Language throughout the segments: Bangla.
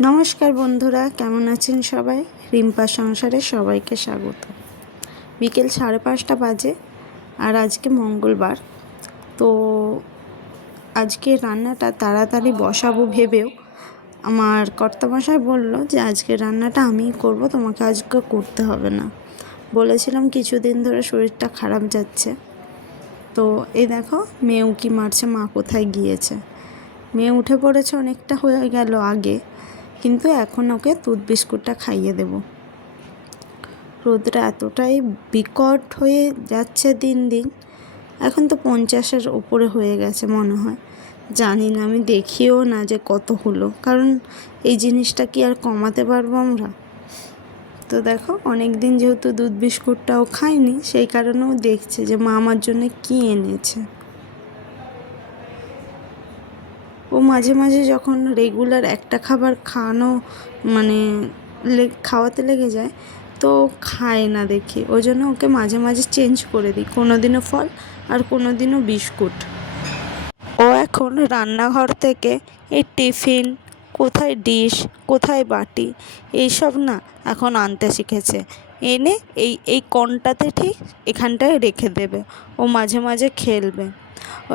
নমস্কার বন্ধুরা, কেমন আছেন সবাই? রিম্পা সংসারে সবাইকে স্বাগত। বিকেল সাড়ে পাঁচটা বাজে আর আজকে মঙ্গলবার। তো আজকে রান্নাটা তাড়াতাড়ি বসাবো ভেবেও আমার কর্তামশাই বলল যে, আজকে রান্নাটা আমিই করব, তোমাকে আজকে করতে হবে না। বলেছিলাম, কিছুদিন ধরে শরীরটা খারাপ যাচ্ছে। তো এই দেখো মেয়ে উকি মারছে, মা কোথায় গিয়েছে? মেয়ে উঠে পড়েছে, অনেকটা হয়ে গেল আগে। কিন্তু এখন ওকে দুধ বিস্কুটটা খাইয়ে দেব। রোদটা এতটাই বিকট হয়ে যাচ্ছে দিন দিন। এখন তো পঞ্চাশের উপরে হয়ে গেছে মনে হয়। জানি না, আমি দেখিও না যে কত হলো। কারণ এই জিনিসটা কি আর কমাতে পারব আমরা? তো দেখো অনেক দিন যেহেতু দুধ বিস্কুটটাও খাইনি, সেই কারণেও দেখছে যে মা আমার জন্য কী এনেছে ও মাঝে মাঝে যখন রেগুলার একটা খাবার খাওয়ানো মানে খাওয়াতে লেগে যায়, তো খায় না দেখি। ওই জন্য ওকে মাঝে মাঝে চেঞ্জ করে দিই। কোনো দিনও ফল আর কোনো দিনও বিস্কুট। ও এখন রান্নাঘর থেকে এই টিফিন, কোথায় ডিশ, কোথায় বাটি, এইসব না এখন আনতে শিখেছে। এনে এই এই কোণটাতে ঠিক এখানটায় রেখে দেবে। ও মাঝে মাঝে খেলবে।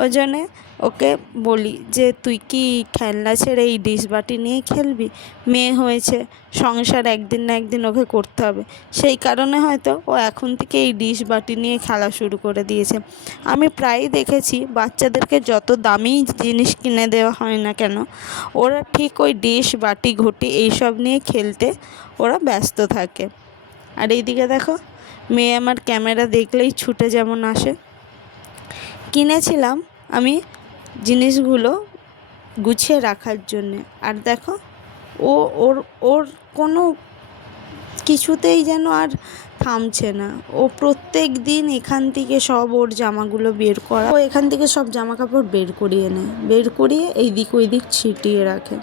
ওই জন্যে ওকে বলি যে, তুই কি খেলনা ছেড়ে এই ডিশ বাটি নিয়ে খেলবি? মেয়ে হয়েছে, সংসার একদিন না একদিন ওকে করতে হবে। সেই কারণে হয়তো ও এখন থেকে এই ডিশ বাটি নিয়ে খেলা শুরু করে দিয়েছে। আমি প্রায়ই দেখেছি বাচ্চাদেরকে যত দামি জিনিস কিনে দেওয়া হয় না কেন, ওরা ঠিক ওই ডিশ বাটি ঘটি এইসব নিয়ে খেলতে ওরা ব্যস্ত থাকে। আর এইদিকে দেখো, মেয়ে আমার ক্যামেরা দেখলেই ছুটে যেমন আসে। কিনেছিলাম আমি জিনিসগুলো গুছিয়ে রাখার জন্যে। আর দেখো, ও, ওর ওর কোনো কিছুতেই যেন আর থামছে না। ও প্রত্যেক দিন এখান থেকে সব ওর জামাগুলো বের করা, ও এখান থেকে সব জামা কাপড় বের করিয়ে নেয়। বের করিয়ে এই দিক ওই দিক ছিটিয়ে রাখে।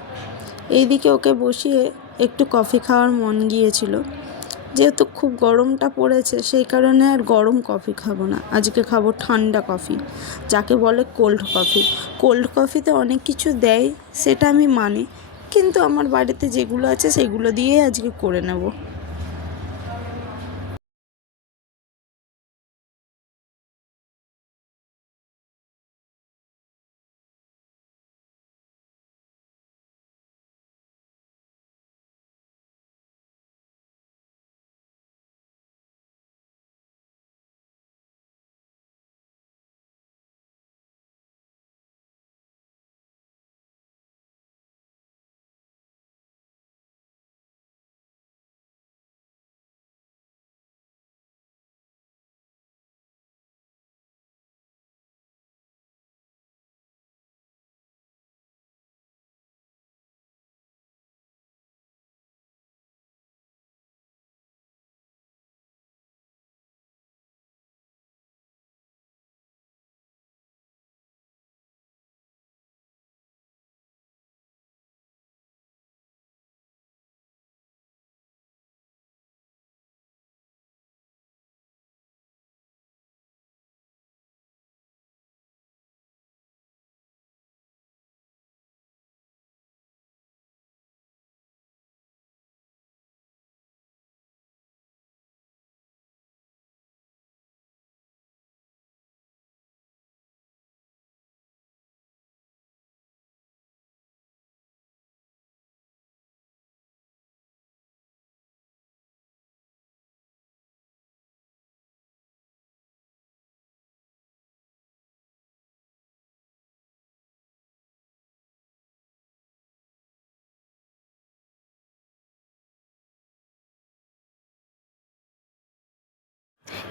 এইদিকে ওকে বসিয়ে একটু কফি খাওয়ার মন গিয়েছিল। যেহেতু খুব গরমটা পড়েছে, সেই কারণে আর গরম কফি খাব না। আজকে খাব ঠান্ডা কফি যাকে বলে কোল্ড কফি কোল্ড কফিতে অনেক কিছু দেয়, সেটা আমি মানি, কিন্তু আমার বাড়িতে যেগুলো আছে, সেগুলো দিয়েই আজকে করে নেব।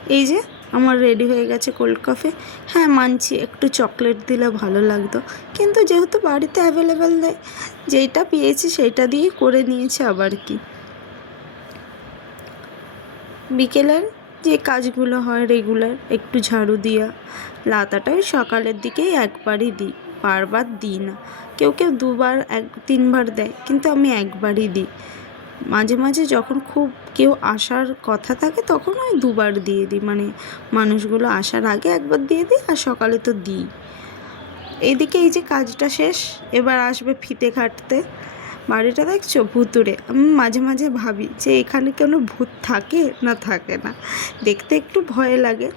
এই যে, আমার রেডি হয়ে গেছে কোল্ড কফি হ্যাঁ মানছি, একটু চকলেট দিলে ভালো লাগতো। কিন্তু যেহেতু বাড়িতে অ্যাভেলেবেল দেয় যেইটা পেয়েছি সেইটা দিয়েই করে নিয়েছি আবার কি। বিকেলের যে কাজগুলো হয় রেগুলার একটু ঝাড়ু দেওয়া লাতাটা ওই সকালের দিকেই একবারই দিই, বারবার দিই না। কেউ কেউ দুবার, এক, তিনবার দেয়, কিন্তু আমি একবারই দিই। মাঝে মাঝে যখন খুব কেউ আসার কথা থাকে তখন ওই দুবার দিয়ে দিই। মানে মানুষগুলো আসার আগে একবার দিয়ে দিই আর সকালে তো দিই। এইদিকে এই যে কাজটা শেষ, এবার আসবে ফিতে কাটতে বাড়িটা দেখছ? ভুতুরে আমি মাঝে মাঝে ভাবি যে এখানে কোনো ভূত থাকে না থাকে না? দেখতে একটু ভয় লাগে।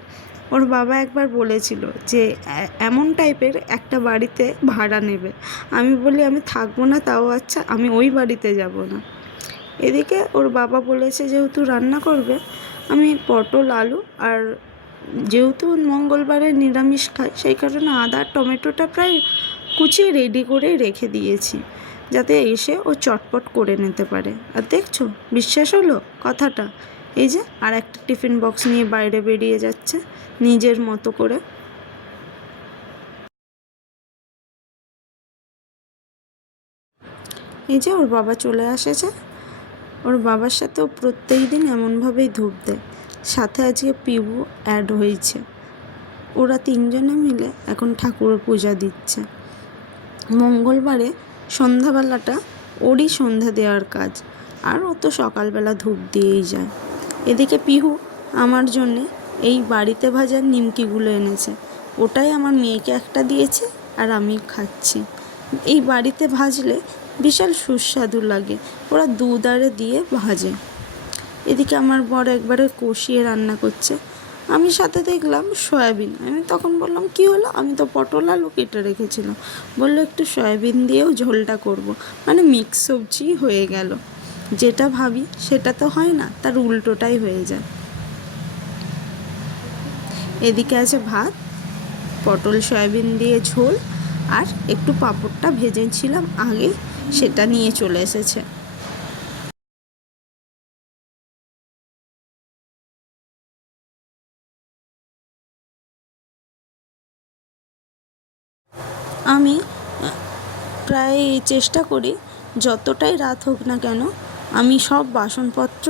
ওর বাবা একবার বলেছিল যে এমন টাইপের একটা বাড়িতে ভাড়া নেবে। আমি বলি, আমি থাকব না, তাও আচ্ছা আমি ওই বাড়িতে যাব না। এদিকে ওর বাবা বলেছে, যেহেতু রান্না করবে, আমি পটল, আলু আর যেহেতু মঙ্গলবারে নিরামিষ খাই, সেই কারণে আদা, টমেটোটা প্রায় কুচিয়ে রেডি করে রেখে দিয়েছি, যাতে এসে ও চটপট করে নিতে পারে। আর দেখছ, বিশ্বাস হলো কথাটা? এই যে, আর একটা টিফিন বক্স নিয়ে বাইরে বেরিয়ে যাচ্ছে, নিজের মতো করে। এই যে, ওর বাবা চলে আসেছে ওর বাবার সাথেও প্রত্যেক দিন এমনভাবেই ধূপ দেয়। সাথে আজকে পিবু অ্যাড হয়েছে। ওরা তিনজনে মিলে এখন ঠাকুরের পূজা দিচ্ছে। মঙ্গলবারে সন্ধ্যাবেলাটা ওরই সন্ধ্যা দেওয়ার কাজ। আর ও তো সকালবেলা ধূপ দিয়েই যায়। এদিকে পিহু আমার জন্যে এই বাড়িতে ভাজার নিমকিগুলো এনেছে। ওটাই আমার মেয়েকে একটা দিয়েছে আর আমি খাচ্ছি। এই বাড়িতে ভাজলে বিশাল সুস্বাদু লাগে। ওরা দুধ আরে দিয়ে ভাজে। এদিকে আমার বর একবারে কষিয়ে রান্না করছে। আমি সাথে দেখলাম সয়াবিন। আমি তখন বললাম, কি হলো? আমি তো পটল আলু কেটে রেখেছিলাম। বলল, একটু সয়াবিন দিয়েও ঝোলটা করব। মানে মিক্স সবজি হয়ে গেল। যেটা ভাবি সেটা তো হয় না, তার উল্টোটাই হয়ে যায়। এদিকে আছে ভাত, পটল, সয়াবিন দিয়ে ঝোল আর একটু পাঁপড়টা ভেজেছিলাম আগে। সেটা নিয়ে চলে এসেছে। আমি প্রায় চেষ্টা করি, যতটাই রাত হোক না কেন, আমি সব বাসনপত্র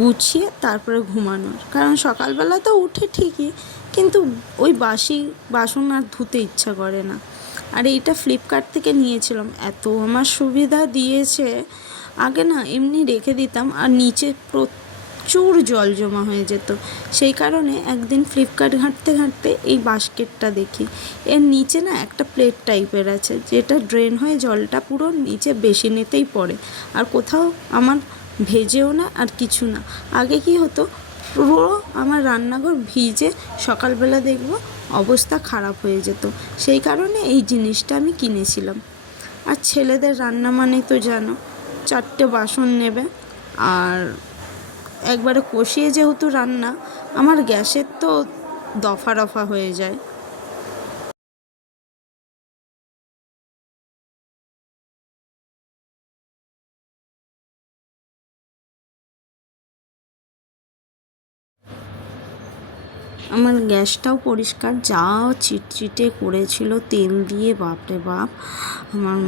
গুছিয়ে তারপরে ঘুমানোর। কারণ সকালবেলা তো উঠে ঠিকই, কিন্তু ওই বাসি, বাসন আর ধুতে ইচ্ছা করে না। আর এইটা ফ্লিপকার্ট থেকে নিয়েছিলাম। এত আমার সুবিধা দিয়েছে। আগে না এমনি রেখে দিতাম, আর নিচে প্রচুর জল জমা হয়ে যেত। সেই কারণে একদিন ফ্লিপকার্ট ঘাঁটতে ঘাঁটতে এই বাস্কেটটা দেখি। এর নিচে না একটা প্লেট টাইপের আছে, যেটা ড্রেন হয়ে জলটা পুরো নিচে বেসিনেতেই পড়ে। আর কোথাও আমার ভেজেও না, আর কিছু না। আগে কি হতো, পুরো আমার রান্নাঘর ভিজে সকালবেলা দেখব অবস্থা খারাপ হয়ে যেত। সেই কারণে এই জিনিসটা আমি কিনেছিলাম। আর ছেলেদের রান্না মানে তো জানো, চারটে বাসন নেবে আর একবারে কষিয়ে যেহেতু রান্না, আমার গ্যাসের তো দফা রফা হয়ে যায়। গ্যাসটাও পরিষ্কার, যা চিটচিটে করেছিল তেল দিয়ে, বাপরে বাপ। আমার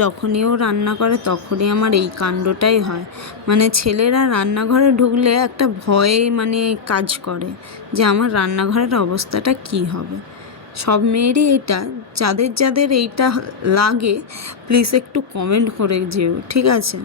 যখনই ও রান্না করে তখনই আমার এই কাণ্ডটাই হয়। মানে ছেলেরা রান্নাঘরে ঢুকলে একটা ভয়ে মানে কাজ করে যে আমার রান্নাঘরের অবস্থাটা কী হবে। সব মেয়েরই এটা, যাদের যাদের এইটা লাগে প্লিজ একটু কমেন্ট করে যেও, ঠিক আছে?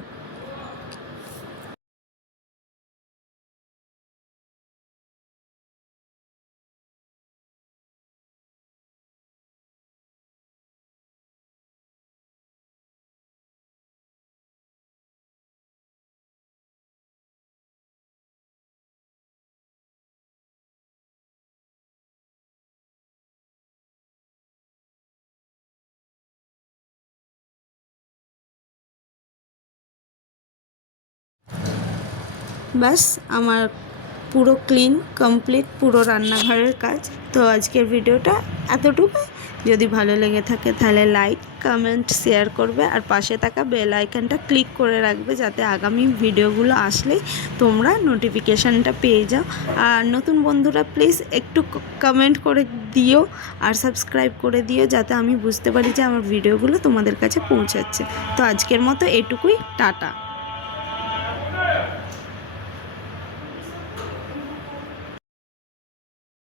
ব্যাস, আমার পুরো ক্লিন কমপ্লিট পুরো রান্নাঘরের কাজ। তো আজকের ভিডিওটা এতটুকু। যদি ভালো লেগে থাকে তাহলে লাইক কমেন্ট শেয়ার করবে। আর পাশে থাকা বেল আইকনটা ক্লিক করে রাখবে যাতে আগামী ভিডিওগুলো আসলেই তোমরা নোটিফিকেশানটা পেয়ে যাও। আর নতুন বন্ধুরা প্লিজ একটু কমেন্ট করে দিও আর সাবস্ক্রাইব করে দিও যাতে আমি বুঝতে পারি যে আমার ভিডিওগুলো তোমাদের কাছে পৌঁছাচ্ছে। তো আজকের মতো এটুকুই, টাটা।